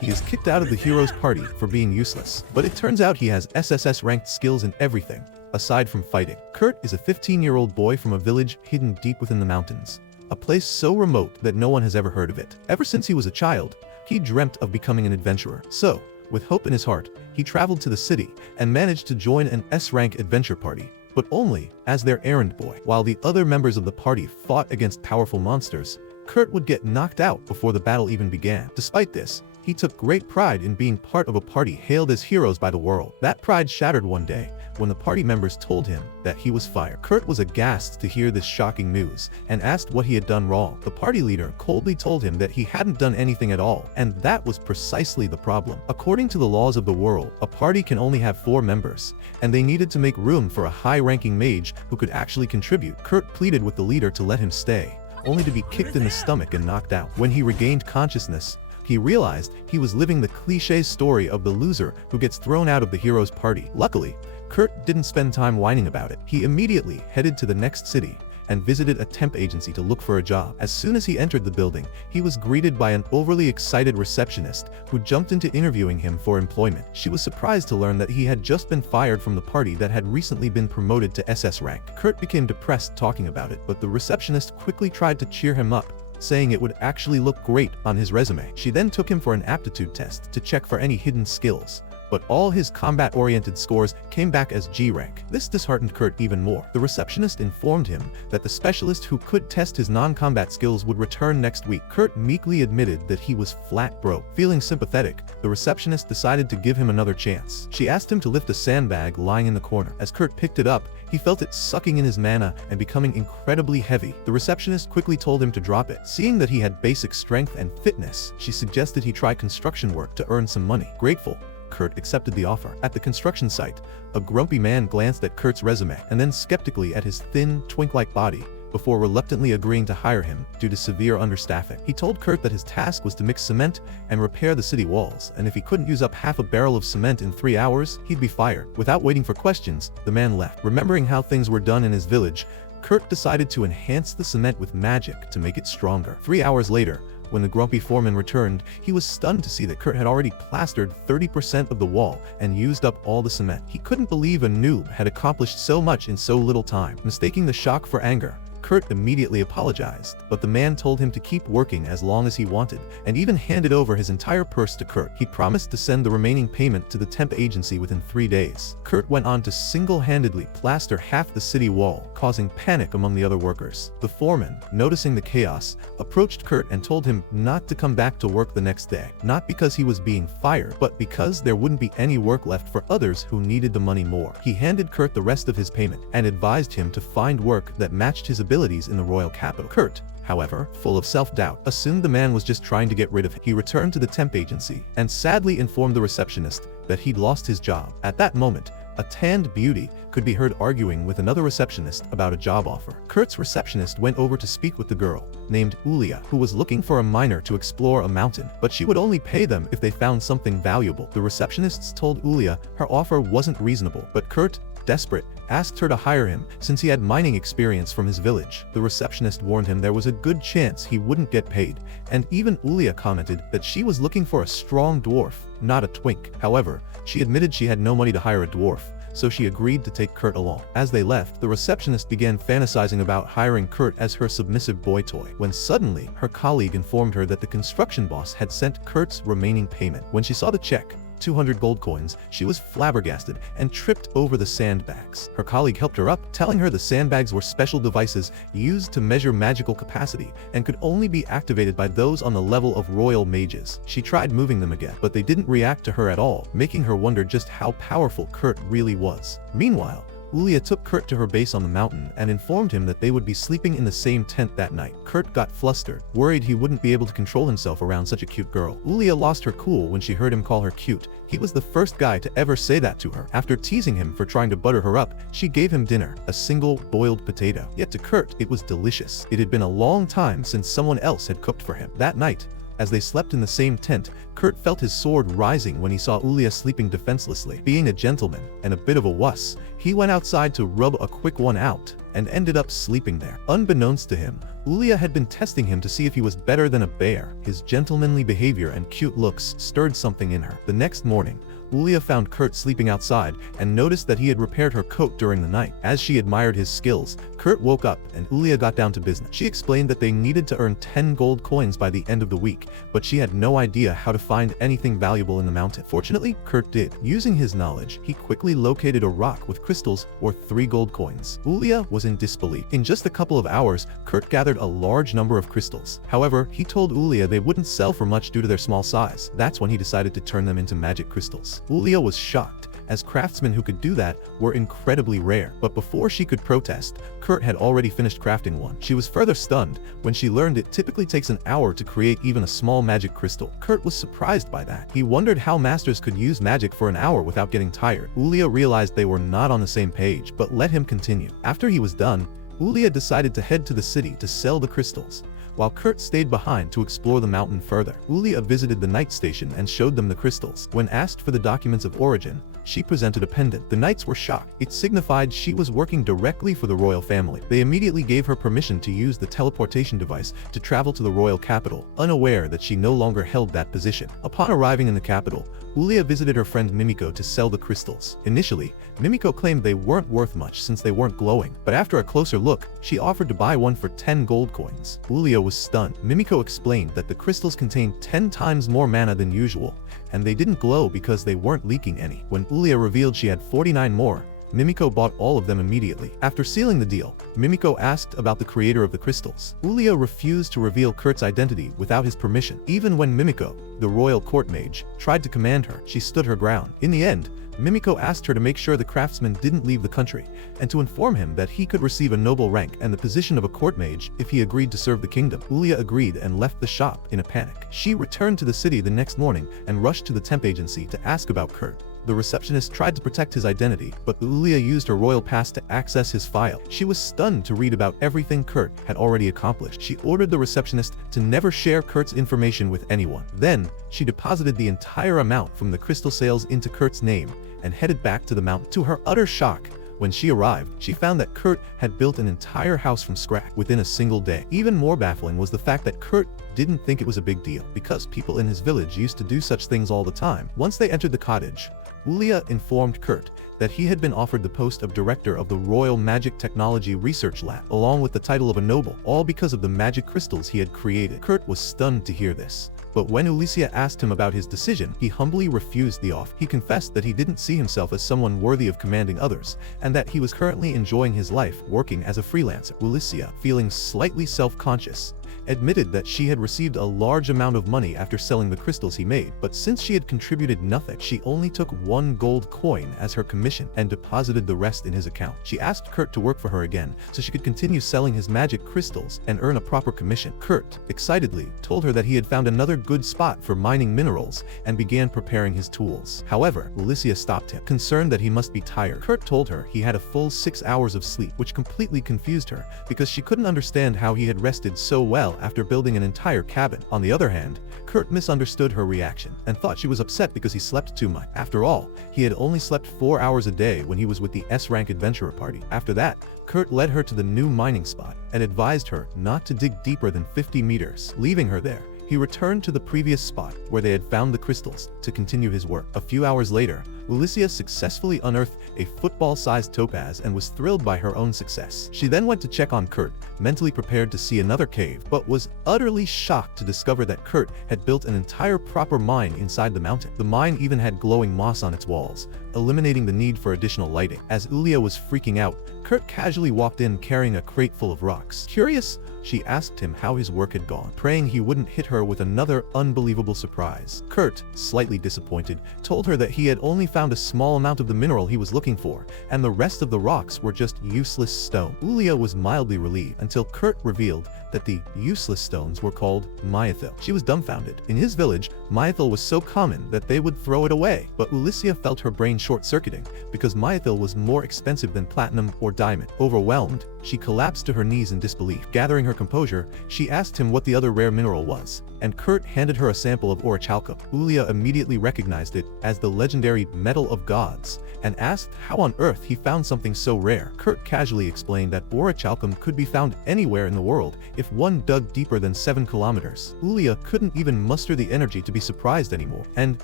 He is kicked out of the hero's party for being useless, but it turns out he has SSS ranked skills in everything, aside from fighting. Kurt is a 15-year-old boy from a village hidden deep within the mountains, a place so remote that no one has ever heard of it. Ever since he was a child, he dreamt of becoming an adventurer. So, with hope in his heart, he traveled to the city and managed to join an S-rank adventure party, but only as their errand boy. While the other members of the party fought against powerful monsters, Kurt would get knocked out before the battle even began. Despite this, he took great pride in being part of a party hailed as heroes by the world. That pride shattered one day when the party members told him that he was fired. Kurt was aghast to hear this shocking news and asked what he had done wrong. The party leader coldly told him that he hadn't done anything at all, and that was precisely the problem. According to the laws of the world, a party can only have 4 members, and they needed to make room for a high-ranking mage who could actually contribute. Kurt pleaded with the leader to let him stay, only to be kicked in the stomach and knocked out. When he regained consciousness, he realized he was living the cliché story of the loser who gets thrown out of the hero's party. Luckily, Kurt didn't spend time whining about it. He immediately headed to the next city and visited a temp agency to look for a job. As soon as he entered the building, he was greeted by an overly excited receptionist who jumped into interviewing him for employment. She was surprised to learn that he had just been fired from the party that had recently been promoted to SS rank. Kurt became depressed talking about it, but the receptionist quickly tried to cheer him up, saying it would actually look great on his resume. She then took him for an aptitude test to check for any hidden skills, but all his combat-oriented scores came back as G rank. This disheartened Kurt even more. The receptionist informed him that the specialist who could test his non-combat skills would return next week. Kurt meekly admitted that he was flat broke. Feeling sympathetic, the receptionist decided to give him another chance. She asked him to lift a sandbag lying in the corner. As Kurt picked it up, he felt it sucking in his mana and becoming incredibly heavy. The receptionist quickly told him to drop it. Seeing that he had basic strength and fitness, she suggested he try construction work to earn some money. Grateful, Kurt accepted the offer. At the construction site, a grumpy man glanced at Kurt's resume and then skeptically at his thin, twink-like body before reluctantly agreeing to hire him due to severe understaffing. He told Kurt that his task was to mix cement and repair the city walls, and if he couldn't use up half a barrel of cement in 3 hours, he'd be fired. Without waiting for questions, the man left. Remembering how things were done in his village, Kurt decided to enhance the cement with magic to make it stronger. 3 hours later, when the grumpy foreman returned, he was stunned to see that Kurt had already plastered 30% of the wall and used up all the cement. He couldn't believe a noob had accomplished so much in so little time. Mistaking the shock for anger, Kurt immediately apologized, but the man told him to keep working as long as he wanted, and even handed over his entire purse to Kurt. He promised to send the remaining payment to the temp agency within 3 days. Kurt went on to single-handedly plaster half the city wall, causing panic among the other workers. The foreman, noticing the chaos, approached Kurt and told him not to come back to work the next day, not because he was being fired, but because there wouldn't be any work left for others who needed the money more. He handed Kurt the rest of his payment and advised him to find work that matched his abilities in the royal capital. Kurt, however, full of self-doubt, assumed the man was just trying to get rid of him. He returned to the temp agency and sadly informed the receptionist that he'd lost his job. At that moment, a tanned beauty could be heard arguing with another receptionist about a job offer. Kurt's receptionist went over to speak with the girl, named Ulia, who was looking for a miner to explore a mountain, but she would only pay them if they found something valuable. The receptionists told Ulia her offer wasn't reasonable, but Kurt, desperate, asked her to hire him since he had mining experience from his village. The receptionist warned him there was a good chance he wouldn't get paid, and even Ulia commented that she was looking for a strong dwarf, not a twink. However, she admitted she had no money to hire a dwarf, so she agreed to take Kurt along. As they left, the receptionist began fantasizing about hiring Kurt as her submissive boy toy, when suddenly her colleague informed her that the construction boss had sent Kurt's remaining payment. When she saw the check, 200 gold coins, she was flabbergasted and tripped over the sandbags. Her colleague helped her up, telling her the sandbags were special devices used to measure magical capacity and could only be activated by those on the level of royal mages. She tried moving them again, but they didn't react to her at all, making her wonder just how powerful Kurt really was. Meanwhile, Ulia took Kurt to her base on the mountain and informed him that they would be sleeping in the same tent that night. Kurt got flustered, worried he wouldn't be able to control himself around such a cute girl. Ulia lost her cool when she heard him call her cute. He was the first guy to ever say that to her. After teasing him for trying to butter her up, she gave him dinner, a single boiled potato. Yet to Kurt, it was delicious. It had been a long time since someone else had cooked for him. That night, As they slept in the same tent, Kurt felt his sword rising when he saw Ulia sleeping defenselessly. Being a gentleman and a bit of a wuss, he went outside to rub a quick one out and ended up sleeping there. Unbeknownst to him, Ulia had been testing him to see if he was better than a bear. His gentlemanly behavior and cute looks stirred something in her. The next morning, Ulia found Kurt sleeping outside and noticed that he had repaired her coat during the night. As she admired his skills, Kurt woke up and Ulia got down to business. She explained that they needed to earn 10 gold coins by the end of the week, but she had no idea how to find anything valuable in the mountain. Fortunately, Kurt did. Using his knowledge, he quickly located a rock with crystals worth 3 gold coins. Ulia was in disbelief. In just a couple of hours, Kurt gathered a large number of crystals. However, he told Ulia they wouldn't sell for much due to their small size. That's when he decided to turn them into magic crystals. Ulia was shocked, as craftsmen who could do that were incredibly rare. But before she could protest, Kurt had already finished crafting one. She was further stunned when she learned it typically takes an hour to create even a small magic crystal. Kurt was surprised by that. He wondered how masters could use magic for an hour without getting tired. Ulia realized they were not on the same page, but let him continue. After he was done, Ulia decided to head to the city to sell the crystals, while Kurt stayed behind to explore the mountain further. Ulia visited the night station and showed them the crystals. When asked for the documents of origin, she presented a pendant. The knights were shocked. It signified she was working directly for the royal family. They immediately gave her permission to use the teleportation device to travel to the royal capital, unaware that she no longer held that position. Upon arriving in the capital, Ulia visited her friend Mimiko to sell the crystals. Initially, Mimiko claimed they weren't worth much since they weren't glowing, but after a closer look, she offered to buy one for 10 gold coins. Ulia was stunned. Mimiko explained that the crystals contained 10 times more mana than usual, and they didn't glow because they weren't leaking any. When Ulia revealed she had 49 more, Mimiko bought all of them immediately. After sealing the deal, Mimiko asked about the creator of the crystals. Ulia refused to reveal Kurt's identity without his permission. Even when Mimiko, the royal court mage, tried to command her, she stood her ground. In the end, Mimiko asked her to make sure the craftsman didn't leave the country, and to inform him that he could receive a noble rank and the position of a court mage if he agreed to serve the kingdom. Ulia agreed and left the shop in a panic. She returned to the city the next morning and rushed to the temp agency to ask about Kurt. The receptionist tried to protect his identity, but Ulia used her royal pass to access his file. She was stunned to read about everything Kurt had already accomplished. She ordered the receptionist to never share Kurt's information with anyone. Then, she deposited the entire amount from the crystal sales into Kurt's name and headed back to the mountain. To her utter shock, when she arrived, she found that Kurt had built an entire house from scratch within a single day. Even more baffling was the fact that Kurt didn't think it was a big deal, because people in his village used to do such things all the time. Once they entered the cottage, Ulia informed Kurt that he had been offered the post of director of the Royal Magic Technology Research Lab, along with the title of a noble, all because of the magic crystals he had created. Kurt was stunned to hear this. But when Ulia asked him about his decision, he humbly refused the offer. He confessed that he didn't see himself as someone worthy of commanding others, and that he was currently enjoying his life working as a freelancer. Ulia, feeling slightly self-conscious, admitted that she had received a large amount of money after selling the crystals he made, but since she had contributed nothing, she only took 1 gold coin as her commission and deposited the rest in his account. She asked Kurt to work for her again so she could continue selling his magic crystals and earn a proper commission. Kurt, excitedly, told her that he had found another good spot for mining minerals and began preparing his tools. However, Ulia stopped him, concerned that he must be tired. Kurt told her he had a full 6 hours of sleep, which completely confused her because she couldn't understand how he had rested so well after building an entire cabin. On the other hand, Kurt misunderstood her reaction and thought she was upset because he slept too much. After all, he had only slept 4 hours a day when he was with the S-rank adventurer party. After that, Kurt led her to the new mining spot and advised her not to dig deeper than 50 meters. Leaving her there, he returned to the previous spot where they had found the crystals to continue his work. A few hours later, Ulia successfully unearthed a football-sized topaz and was thrilled by her own success. She then went to check on Kurt, mentally prepared to see another cave, but was utterly shocked to discover that Kurt had built an entire proper mine inside the mountain. The mine even had glowing moss on its walls, eliminating the need for additional lighting. As Ulia was freaking out, Kurt casually walked in carrying a crate full of rocks. Curious, she asked him how his work had gone, praying he wouldn't hit her with another unbelievable surprise. Kurt, slightly disappointed, told her that he had only found a small amount of the mineral he was looking for, and the rest of the rocks were just useless stone. Ulia was mildly relieved until Kurt revealed that the useless stones were called myethil. She was dumbfounded. In his village, myethil was so common that they would throw it away, but Ulysia felt her brain short-circuiting because myethil was more expensive than platinum or diamond. Overwhelmed, she collapsed to her knees in disbelief. Gathering her composure, she asked him what the other rare mineral was, and Kurt handed her a sample of orichalcum. Ulia immediately recognized it as the legendary Metal of Gods and asked how on earth he found something so rare. Kurt casually explained that orichalcum could be found anywhere in the world if one dug deeper than 7 kilometers. Ulia couldn't even muster the energy to be surprised anymore, and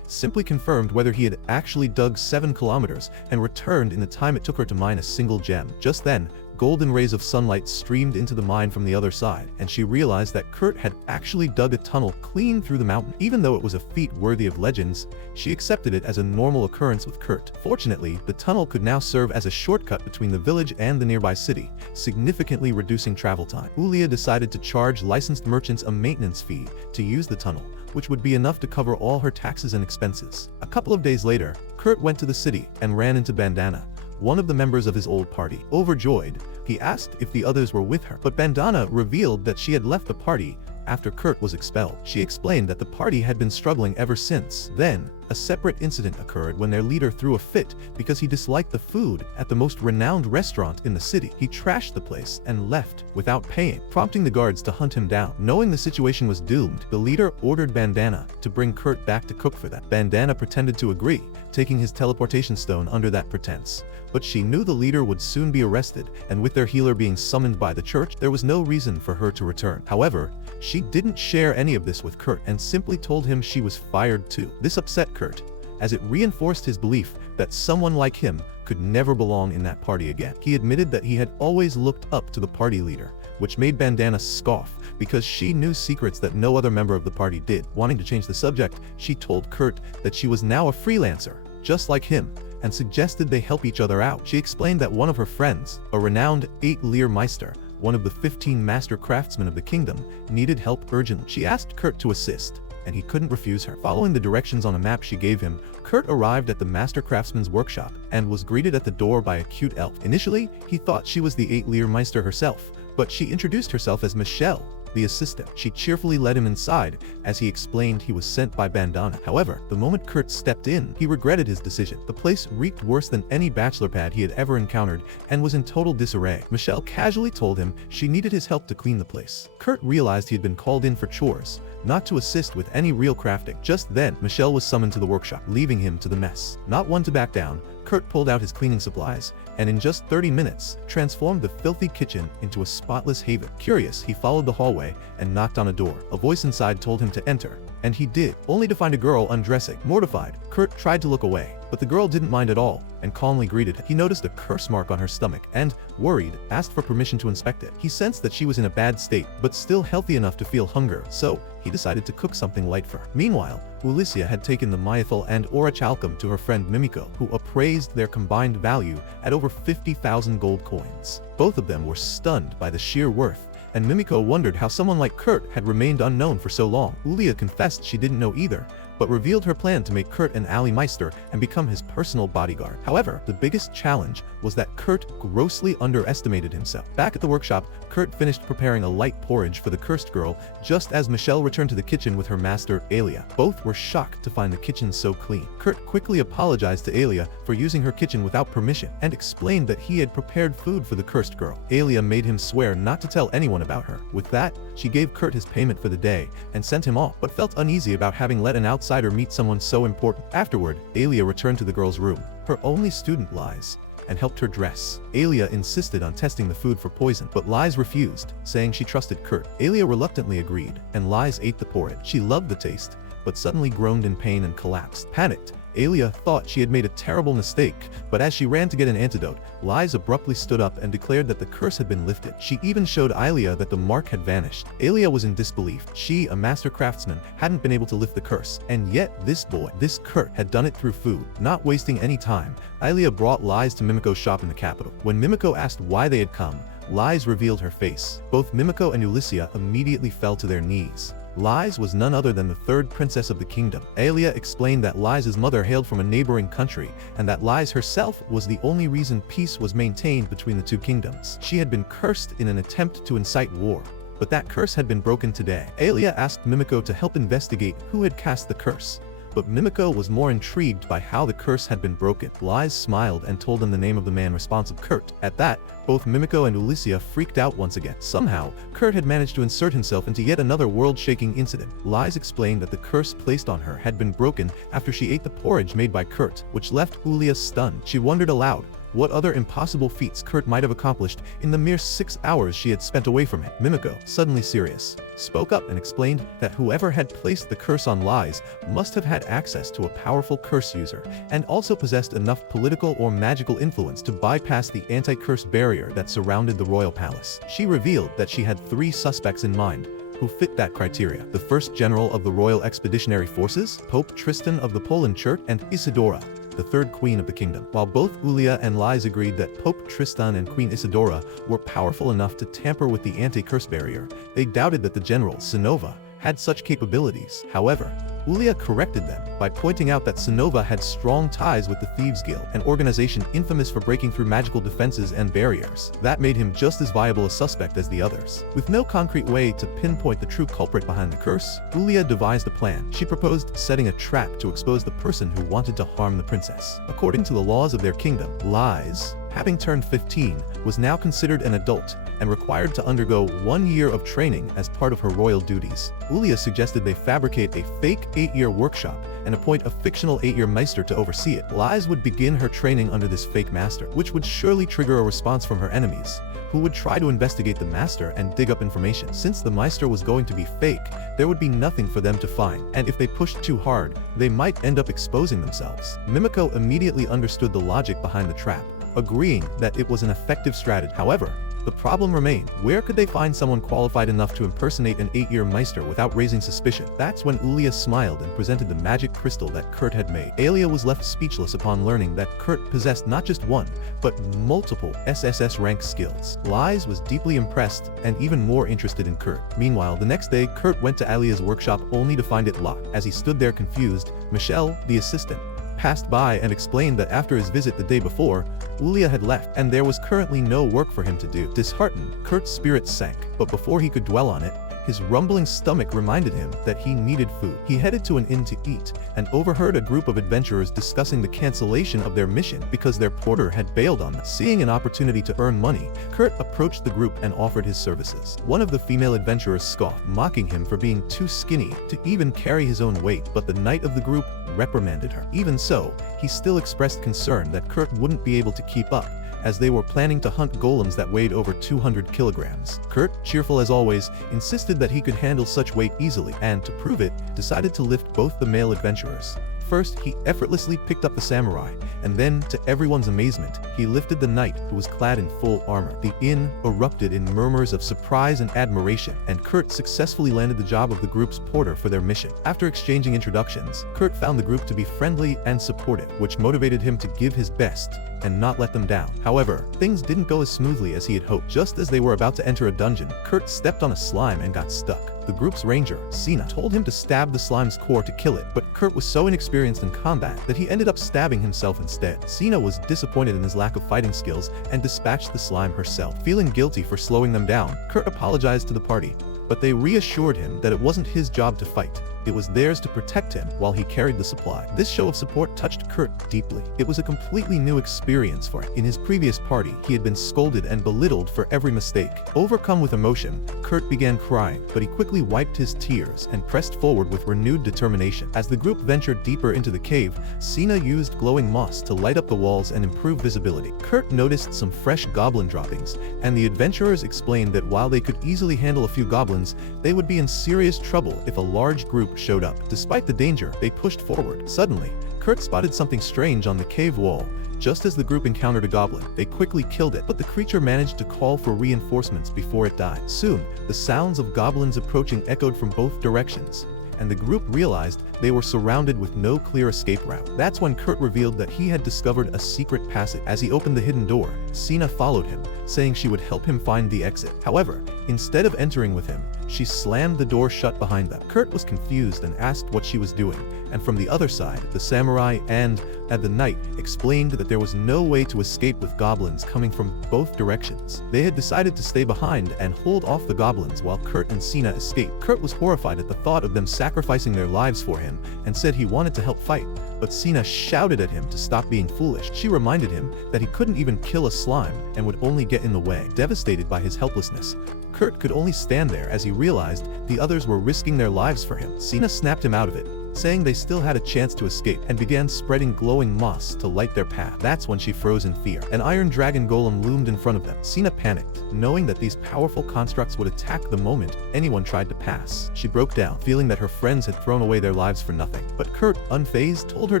simply confirmed whether he had actually dug 7 kilometers and returned in the time it took her to mine a single gem. Just then, golden rays of sunlight streamed into the mine from the other side, and she realized that Kurt had actually dug a tunnel clean through the mountain. Even though it was a feat worthy of legends, she accepted it as a normal occurrence with Kurt. Fortunately, the tunnel could now serve as a shortcut between the village and the nearby city, significantly reducing travel time. Ulia decided to charge licensed merchants a maintenance fee to use the tunnel, which would be enough to cover all her taxes and expenses. A couple of days later, Kurt went to the city and ran into Bandana, one of the members of his old party. Overjoyed, he asked if the others were with her, but Bandana revealed that she had left the party after Kurt was expelled. She explained that the party had been struggling ever since. Then, a separate incident occurred when their leader threw a fit because he disliked the food at the most renowned restaurant in the city. He trashed the place and left without paying, prompting the guards to hunt him down. Knowing the situation was doomed, the leader ordered Bandana to bring Kurt back to cook for them. Bandana pretended to agree, taking his teleportation stone under that pretense. But she knew the leader would soon be arrested, and with their healer being summoned by the church, there was no reason for her to return. However, she didn't share any of this with Kurt and simply told him she was fired too. This upset Kurt, as it reinforced his belief that someone like him could never belong in that party again. He admitted that he had always looked up to the party leader, which made Bandana scoff because she knew secrets that no other member of the party did. Wanting to change the subject, she told Kurt that she was now a freelancer, just like him, and suggested they help each other out. She explained that one of her friends, a renowned 8-Leer Meister, one of the 15 master craftsmen of the kingdom, needed help urgently. She asked Kurt to assist, and he couldn't refuse her. Following the directions on a map she gave him, Kurt arrived at the master craftsman's workshop and was greeted at the door by a cute elf. Initially, he thought she was the 8-Leer Meister herself, but she introduced herself as Michelle, the assistant. She cheerfully led him inside as he explained he was sent by Bandana. However, the moment Kurt stepped in, he regretted his decision. The place reeked worse than any bachelor pad he had ever encountered and was in total disarray. Michelle casually told him she needed his help to clean the place. Kurt realized he had been called in for chores, not to assist with any real crafting. Just then, Michelle was summoned to the workshop, leaving him to the mess. Not one to back down, Kurt pulled out his cleaning supplies, and in just 30 minutes, transformed the filthy kitchen into a spotless haven. Curious, he followed the hallway and knocked on a door. A voice inside told him to enter, and he did, only to find a girl undressing. Mortified, Kurt tried to look away, but the girl didn't mind at all and calmly greeted him. He noticed a curse mark on her stomach and, worried, asked for permission to inspect it. He sensed that she was in a bad state, but still healthy enough to feel hunger, so he decided to cook something light for her. Meanwhile, Ulysia had taken the myethil and orichalcum to her friend Mimiko, who appraised their combined value at over 50,000 gold coins. Both of them were stunned by the sheer worth, and Mimiko wondered how someone like Kurt had remained unknown for so long. Ulia confessed she didn't know either, but revealed her plan to make Kurt an ally Meister and become his personal bodyguard. However, the biggest challenge was that Kurt grossly underestimated himself. Back at the workshop, Kurt finished preparing a light porridge for the cursed girl just as Michelle returned to the kitchen with her master, Alia. Both were shocked to find the kitchen so clean. Kurt quickly apologized to Alia for using her kitchen without permission and explained that he had prepared food for the cursed girl. Alia made him swear not to tell anyone about her. With that, she gave Kurt his payment for the day and sent him off, but felt uneasy about having let an outsider meet someone so important. Afterward, Alia returned to the girl's room, her only student Lies, and helped her dress. Alia insisted on testing the food for poison, but Lies refused, saying she trusted Kurt. Alia reluctantly agreed, and Lies ate the porridge. She loved the taste, but suddenly groaned in pain and collapsed. Panicked, Alia thought she had made a terrible mistake, but as she ran to get an antidote, Lies abruptly stood up and declared that the curse had been lifted. She even showed Alia that the mark had vanished. Alia was in disbelief. She, a master craftsman, hadn't been able to lift the curse, and yet this boy, this Kurt, had done it through food. Not wasting any time, Alia brought Lies to Mimiko's shop in the capital. When Mimiko asked why they had come, Lies revealed her face. Both Mimiko and Ulysia immediately fell to their knees. Lies was none other than the third princess of the kingdom. Alia explained that Lies' mother hailed from a neighboring country, and that Lies herself was the only reason peace was maintained between the two kingdoms. She had been cursed in an attempt to incite war. but that curse had been broken today. Alia asked Mimiko to help investigate who had cast the curse, but Mimiko was more intrigued by how the curse had been broken. Lies smiled and told them the name of the man responsible, Kurt. At that, both Mimiko and Ulysia freaked out once again. Somehow, Kurt had managed to insert himself into yet another world-shaking incident. Lies explained that the curse placed on her had been broken after she ate the porridge made by Kurt, which left Ulia stunned. She wondered aloud what other impossible feats Kurt might have accomplished in the mere 6 hours she had spent away from him. Mimiko, suddenly serious, spoke up and explained that whoever had placed the curse on Lies must have had access to a powerful curse user, and also possessed enough political or magical influence to bypass the anti-curse barrier that surrounded the royal palace. She revealed that she had 3 suspects in mind who fit that criteria: the first general of the Royal Expeditionary Forces, Pope Tristan of the Poland Church, and Isidora, the third queen of the kingdom. While both Ulia and Lies agreed that Pope Tristan and Queen Isidora were powerful enough to tamper with the anti-curse barrier, they doubted that the general, Sinova, had such capabilities. However, Ulia corrected them by pointing out that Sinova had strong ties with the Thieves Guild, an organization infamous for breaking through magical defenses and barriers. That made him just as viable a suspect as the others. With no concrete way to pinpoint the true culprit behind the curse, Ulia devised a plan. She proposed setting a trap to expose the person who wanted to harm the princess. According to the laws of their kingdom, Lies, having turned 15, was now considered an adult and required to undergo 1 year of training as part of her royal duties. Ulia suggested they fabricate a fake 8-year workshop and appoint a fictional 8-year Meister to oversee it. Lies would begin her training under this fake master, which would surely trigger a response from her enemies, who would try to investigate the master and dig up information. Since the Meister was going to be fake, there would be nothing for them to find, and if they pushed too hard, they might end up exposing themselves. Mimiko immediately understood the logic behind the trap, agreeing that it was an effective strategy. However, the problem remained: where could they find someone qualified enough to impersonate an 8-year Meister without raising suspicion? That's when Ulia smiled and presented the magic crystal that Kurt had made. Alia was left speechless upon learning that Kurt possessed not just one, but multiple SSS rank skills. Lies was deeply impressed and even more interested in Kurt. Meanwhile, the next day, Kurt went to Alia's workshop only to find it locked. As he stood there confused, Michelle, the assistant, passed by and explained that after his visit the day before, Ulia had left and there was currently no work for him to do. Disheartened, Kurt's spirits sank, but before he could dwell on it, his rumbling stomach reminded him that he needed food. He headed to an inn to eat and overheard a group of adventurers discussing the cancellation of their mission because their porter had bailed on them. Seeing an opportunity to earn money, Kurt approached the group and offered his services. One of the female adventurers scoffed, mocking him for being too skinny to even carry his own weight, but the knight of the group reprimanded her. Even so, he still expressed concern that Kurt wouldn't be able to keep up, as they were planning to hunt golems that weighed over 200 kilograms. Kurt, cheerful as always, insisted that he could handle such weight easily, and to prove it, decided to lift both the male adventurers. First, he effortlessly picked up the samurai, and then, to everyone's amazement, he lifted the knight who was clad in full armor. The inn erupted in murmurs of surprise and admiration, and Kurt successfully landed the job of the group's porter for their mission. After exchanging introductions, Kurt found the group to be friendly and supportive, which motivated him to give his best and not let them down. However, things didn't go as smoothly as he had hoped. Just as they were about to enter a dungeon, Kurt stepped on a slime and got stuck. The group's ranger, Sina, told him to stab the slime's core to kill it, but Kurt was so inexperienced in combat that he ended up stabbing himself instead. Sina was disappointed in his lack of fighting skills and dispatched the slime herself. Feeling guilty for slowing them down, Kurt apologized to the party, but they reassured him that it wasn't his job to fight. It was theirs to protect him while he carried the supply. This show of support touched Kurt deeply. It was a completely new experience for him. In his previous party, he had been scolded and belittled for every mistake. Overcome with emotion, Kurt began crying, but he quickly wiped his tears and pressed forward with renewed determination. As the group ventured deeper into the cave, Sina used glowing moss to light up the walls and improve visibility. Kurt noticed some fresh goblin droppings, and the adventurers explained that while they could easily handle a few goblins, they would be in serious trouble if a large group showed up. Despite the danger, they pushed forward. Suddenly, Kurt spotted something strange on the cave wall. Just as the group encountered a goblin, they quickly killed it, but the creature managed to call for reinforcements before it died. Soon, the sounds of goblins approaching echoed from both directions, and the group realized they were surrounded with no clear escape route. That's when Kurt revealed that he had discovered a secret passage. As he opened the hidden door, Sina followed him, saying she would help him find the exit. However, Instead of entering with him, she slammed the door shut behind them. Kurt was confused and asked what she was doing, and from the other side, the samurai and the knight explained that there was no way to escape with goblins coming from both directions. They had decided to stay behind and hold off the goblins while Kurt and Sina escaped. Kurt was horrified at the thought of them sacrificing their lives for him and said he wanted to help fight, but Sina shouted at him to stop being foolish. She reminded him that he couldn't even kill a slime and would only get in the way. Devastated by his helplessness, Kurt could only stand there as he realized the others were risking their lives for him. Sina snapped him out of it, saying they still had a chance to escape, and began spreading glowing moss to light their path. That's when she froze in fear. An iron dragon golem loomed in front of them. Sina panicked, knowing that these powerful constructs would attack the moment anyone tried to pass. She broke down, feeling that her friends had thrown away their lives for nothing. But Kurt, unfazed, told her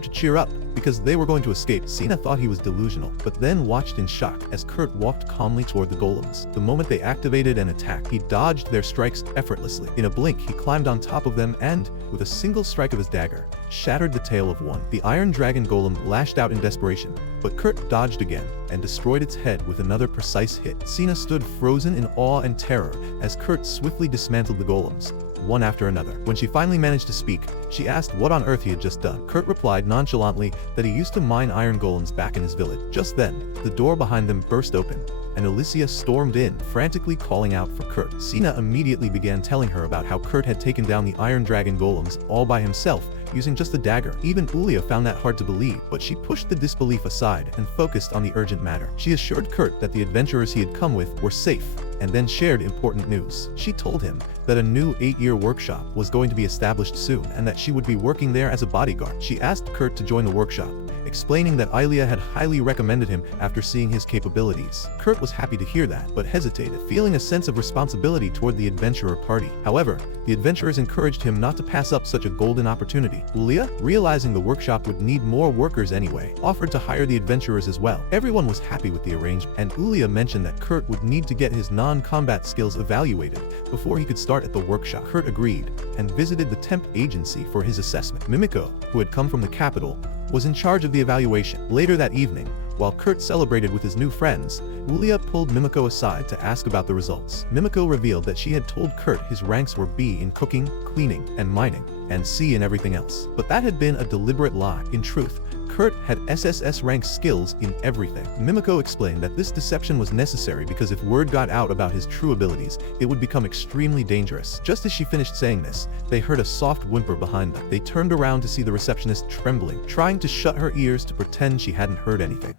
to cheer up, because they were going to escape. Sina thought he was delusional, but then watched in shock as Kurt walked calmly toward the golems. The moment they activated an attack, he dodged their strikes effortlessly. In a blink, he climbed on top of them and, with a single strike of his dagger, shattered the tail of one. The iron dragon golem lashed out in desperation, but Kurt dodged again and destroyed its head with another precise hit. Sina stood frozen in awe and terror as Kurt swiftly dismantled the golems, one after another. When she finally managed to speak, she asked what on earth he had just done. Kurt replied nonchalantly that he used to mine iron golems back in his village. Just then, the door behind them burst open, and Alicia stormed in, frantically calling out for Kurt. Sina immediately began telling her about how Kurt had taken down the iron dragon golems all by himself, using just a dagger. Even Ulia found that hard to believe, but she pushed the disbelief aside and focused on the urgent matter. She assured Kurt that the adventurers he had come with were safe, and then shared important news. She told him that a new 8-year workshop was going to be established soon, and that she would be working there as a bodyguard. She asked Kurt to join the workshop, explaining that Ilia had highly recommended him after seeing his capabilities. Kurt was happy to hear that, but hesitated, feeling a sense of responsibility toward the adventurer party. However, the adventurers encouraged him not to pass up such a golden opportunity. Ulia, realizing the workshop would need more workers anyway, offered to hire the adventurers as well. Everyone was happy with the arrangement, and Ulia mentioned that Kurt would need to get his non-combat skills evaluated before he could start at the workshop. Kurt agreed and visited the temp agency for his assessment. Mimiko, who had come from the capital, was in charge of the evaluation. Later that evening, while Kurt celebrated with his new friends, Ulia pulled Mimiko aside to ask about the results. Mimiko revealed that she had told Kurt his ranks were B in cooking, cleaning, and mining, and C in everything else. But that had been a deliberate lie. In truth, Kurt had SSS rank skills in everything. Mimiko explained that this deception was necessary because if word got out about his true abilities, it would become extremely dangerous. Just as she finished saying this, they heard a soft whimper behind them. They turned around to see the receptionist trembling, trying to shut her ears to pretend she hadn't heard anything.